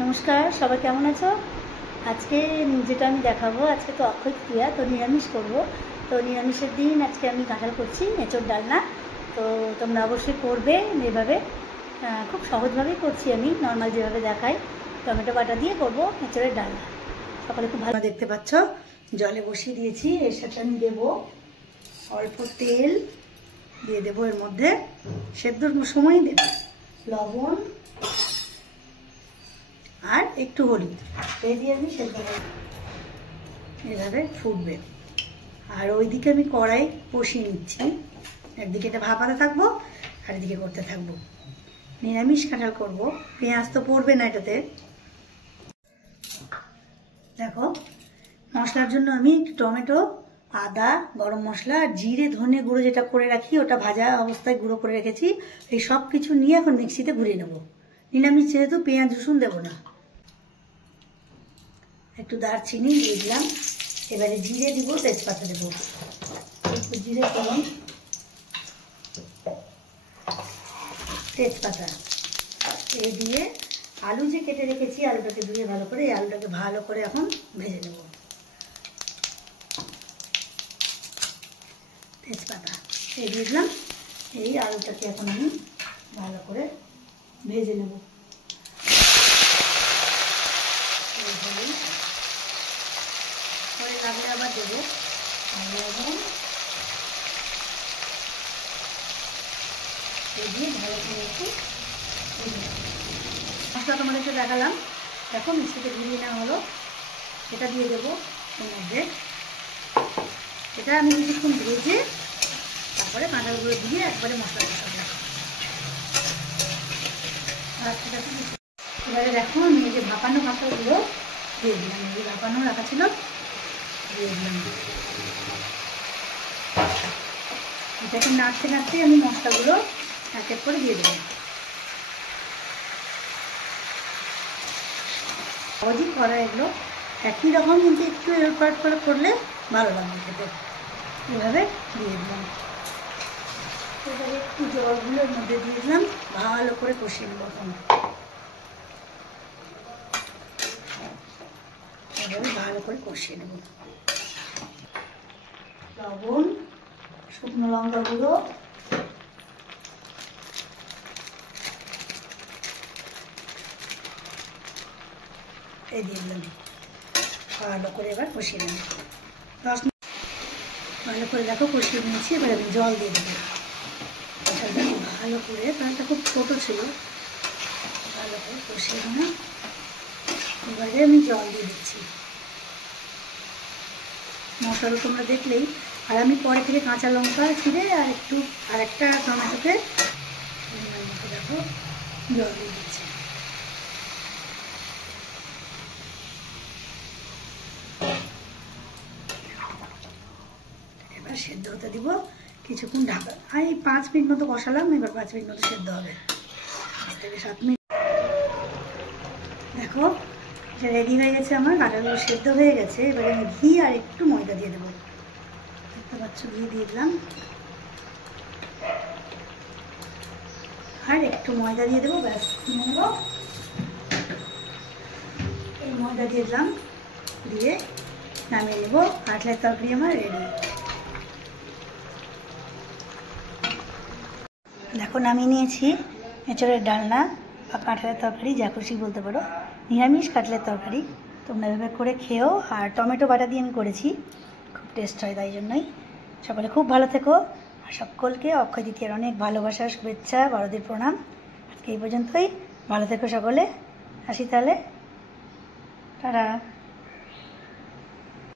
নমস্কার, সবাই কেমন আছো? আজকে যেটা আমি দেখাবো, আজকে তো অক্ষয় তৃতীয়া, তো নিরামিষ করব। তো নিরামিষের দিন আজকে আমি কাঁঠাল করছি, এঁচোড় ডালনা। তো তোমরা অবশ্যই করবে এভাবে। খুব সহজভাবেই করছি আমি, নর্মাল যেভাবে দেখাই। টমেটো বাটা দিয়ে করব এঁচোড়ের ডালনা। সকালে খুব ভালো দেখতে পাচ্ছ, জলে বসিয়ে দিয়েছি। এর সাথে আমি দেবো অল্প তেল, দিয়ে দেবো এর মধ্যে সেদ্ধর সময় দেবো লবণ আর একটু হলুদ, এই দিয়ে আমি সেদ্ধ করব। এভাবে ফুটবে। আর ওইদিকে আমি কড়াই বসিয়ে নিচ্ছি। একদিকে এটা ভাপাতে থাকবো আর এদিকে করতে থাকবো। নিরামিষ কাঁঠাল করব, পেঁয়াজ তো পড়বে না এটাতে। দেখো, মশলার জন্য আমি টমেটো, আদা, গরম মশলা আর জিরে ধনে গুঁড়ো যেটা করে রাখি, ওটা ভাজা অবস্থায় গুঁড়ো করে রেখেছি। এই সব কিছু নিয়ে এখন মিক্সিতে ঘুরিয়ে নেবো। নিরামিষ যেহেতু পেঁয়াজ রসুন দেবো না। একটু দারচিনি দিয়ে দিলাম। এবারে জিরে দিব, তেজপাতা দেবো, একটু জিরে ফোড়ন, তেজপাতা। এই দিয়ে আলু যে কেটে রেখেছি, আলুটাকে ধুয়ে ভালো করে, এই আলুটাকে ভালো করে এখন ভেজে নেব। তেজপাতা এই দিয়ে দিলাম। এই আলুটাকে এখন আমি ভালো করে ভেজে নেব। পরে লাগলে আবার দেবো লবণ, দিয়ে ভালো করে একটু মশলা তোমাদেরকে দেখালাম। দেখো, মিক্সিতে ঘুরিয়ে নেওয়া হলো। এটা দিয়ে দেবো এর মধ্যে। এটা আমি কিছুক্ষণ ভেজে তারপরে কাঁঠালগুলো দিয়ে একবারে মশলা কষাবো। এবারে দেখো, আমি এই যে ভাপানো কাঁঠালগুলো দিয়ে দিলাম। এই ভাপানো রাখা ছিল, দিয়ে দিলাম। এটাকে নাড়তে নাড়তে আমি মশলাগুলো এক এক করে দিয়ে দেবো। সহজই করা এগুলো, একই রকম, কিন্তু একটু এরপাট করে করলে ভালো লাগবে খেতে। এভাবে দিয়ে দিলাম। এবারে একটু জলগুলোর মধ্যে দিয়ে দিলাম, ভালো করে কষিয়ে নেব। এভাবে ভালো করে কষিয়ে নেব। লবণ, শুকনো লঙ্কা গুঁড়ো, এই দিয়ে দিলাম। ভালো করে এবার কষিয়ে নেব। 10 মিনিট ভালো করে দেখো কষিয়ে নিয়েছি। এবার আমি জল দিয়ে দেবো ভালো করে, কারণটা খুব ছোটো ছিল। ভালো করে কষিয়ে নিলাম। এবারে আমি জল দিয়ে দিচ্ছি। মশলা তোমরা দেখলেই। আর আমি পরে থেকে কাঁচা লঙ্কা ছিঁড়ে আর একটা টমেটোকে দেখো জল দিয়ে দিচ্ছি। এবার সেদ্ধ হতে দিব কিছুক্ষণ ঢাকা। এই 5 মিনিট মতো কষালাম। এবার 5 মিনিট মতো সেদ্ধ হবে, 5 থেকে 7 মিনিট। দেখো, এটা রেডি হয়ে গেছে আমার, কাঁঠালগুলো সেদ্ধ হয়ে গেছে। এবারে আমি ঘি আর একটু ময়দা দিয়ে দেবো। দেখতে পাচ্ছ, ঘি দিয়ে দিলাম আর একটু ময়দা দিয়ে দেবো। ব্যাস, নিয়ে নেবো। এই ময়দা দিয়ে দিলাম, দিয়ে নামিয়ে নেবো। কাঁঠালের তরকারি আমার রেডি। দেখো, নামিয়ে নিয়েছি এঁচোড়ের ডালনা বা কাঁঠালের তরকারি, যা খুশি বলতে পারো। নিরামিষ কাঁঠালের তরকারি। তোমরা এভাবে করে খেও। আর টমেটো বাটা দিয়ে আমি করেছি, খুব টেস্ট হয়, তাই জন্যই। সকলে খুব ভালো থেকো। আর সকলকে অক্ষয় তৃতীয়ার অনেক ভালোবাসা, শুভেচ্ছা, বড়দের প্রণাম। আজকে এই পর্যন্তই। ভালো থেকো সকলে। আসি তাহলে, টাটা।